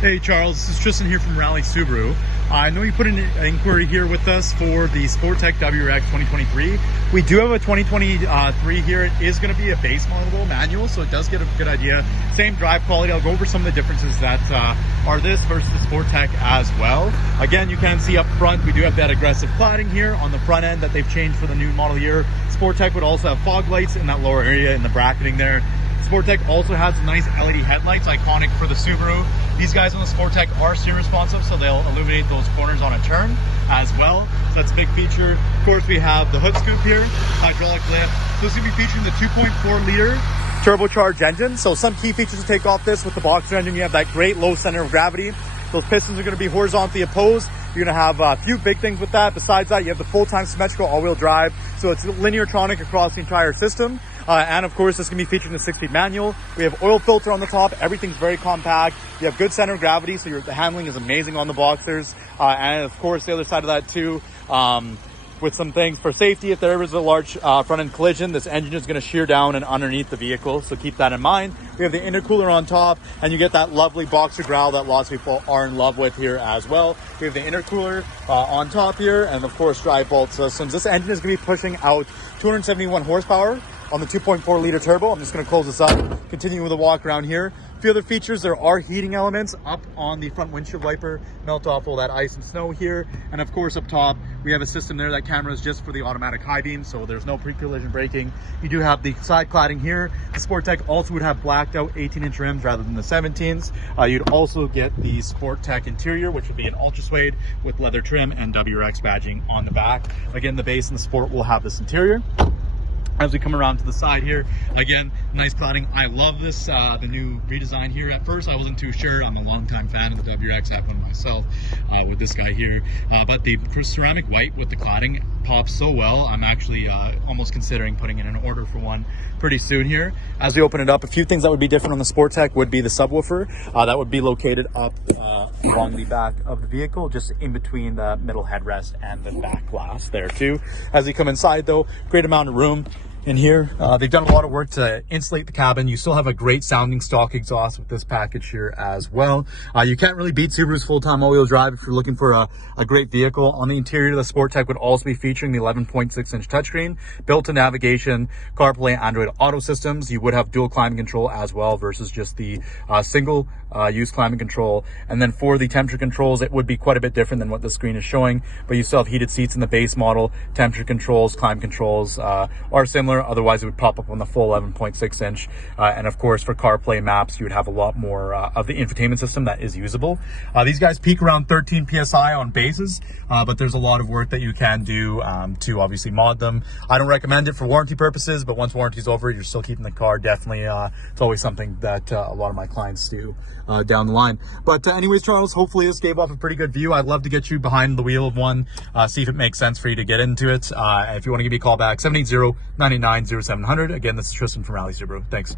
Hey Charles, this is Tristen here from Rally Subaru. I know you put an inquiry here with us for the Sportec WRX 2023. We do have a 2023 here. It is going to be a base model manual, so it does get a good idea. Same drive quality. I'll go over some of the differences that are this versus the Sportec as well. Again, you can see up front, we do have that aggressive cladding here on the front end that they've changed for the new model year. Sportec would also have fog lights in that lower area in the bracketing there. Sportec also has nice LED headlights, iconic for the Subaru. These guys on the Sportec are steer responsive, so they'll illuminate those corners on a turn as well. So that's a big feature. Of course, we have the hood scoop here, hydraulic lift. So this is going to be featuring the 2.4 liter turbocharged engine. So some key features to take off this: with the boxer engine, you have that great low center of gravity. Those pistons are going to be horizontally opposed. You're going to have a few big things with that. Besides that, you have the full-time symmetrical all-wheel drive. So it's linear-tronic across the entire system. And of course, this is going to be featuring the 6-speed manual. We have oil filter on the top. Everything's very compact. You have good center of gravity, so the handling is amazing on the Boxers. And of course, the other side of that too, with some things for safety. If there is a large front end collision, this engine is going to shear down and underneath the vehicle, so keep that in mind. We have the intercooler on top, and you get that lovely Boxer growl that lots of people are in love with here as well. We have the intercooler on top here, and of course drive bolt systems. This engine is going to be pushing out 271 horsepower on the 2.4 liter turbo. I'm just going to close this up, continue with a walk around here. A few other features: there are heating elements up on the front windshield wiper, melt off all that ice and snow here. And of course up top, we have a system there that cameras just for the automatic high beam, so there's no pre-collision braking. You do have the side cladding here. The Sportec also would have blacked out 18-inch rims rather than the 17s. You'd also get the Sportec interior, which would be an ultra suede with leather trim and WRX badging on the back. Again, the base and the Sport will have this interior. As we come around to the side here, again, nice cladding. I love this, the new redesign here. At first, I wasn't too sure. I'm a longtime fan of the WRX. I have one myself with this guy here. But the ceramic white with the cladding pops so well. I'm actually almost considering putting in an order for one pretty soon here. As we open it up, a few things that would be different on the Sportec would be the subwoofer. That would be located up along the back of the vehicle, just in between the middle headrest and the back glass there too. As we come inside though, great amount of room in here. They've done a lot of work to insulate the cabin. You still have a great sounding stock exhaust with this package here as well. You can't really beat Subaru's full-time all-wheel drive if you're looking for a great vehicle. On the interior, the Sportec would also be featuring the 11.6-inch touchscreen, built-in navigation, CarPlay, Android Auto systems. You would have dual climate control as well versus just the single use climate control. And then for the temperature controls, it would be quite a bit different than what the screen is showing, but you still have heated seats in the base model. Temperature controls, climate controls are similar. Otherwise, it would pop up on the full 11.6-inch. And of course, for CarPlay maps, you would have a lot more of the infotainment system that is usable. These guys peak around 13 PSI on bases, but there's a lot of work that you can do to obviously mod them. I don't recommend it for warranty purposes, but once warranty's over, you're still keeping the car. Definitely, it's always something that a lot of my clients do down the line. But anyways, Charles, hopefully this gave off a pretty good view. I'd love to get you behind the wheel of one, see if it makes sense for you to get into it. If you want to give me a call back, 780-99-0700. Again, this is Tristen from Rally Subaru. Thanks.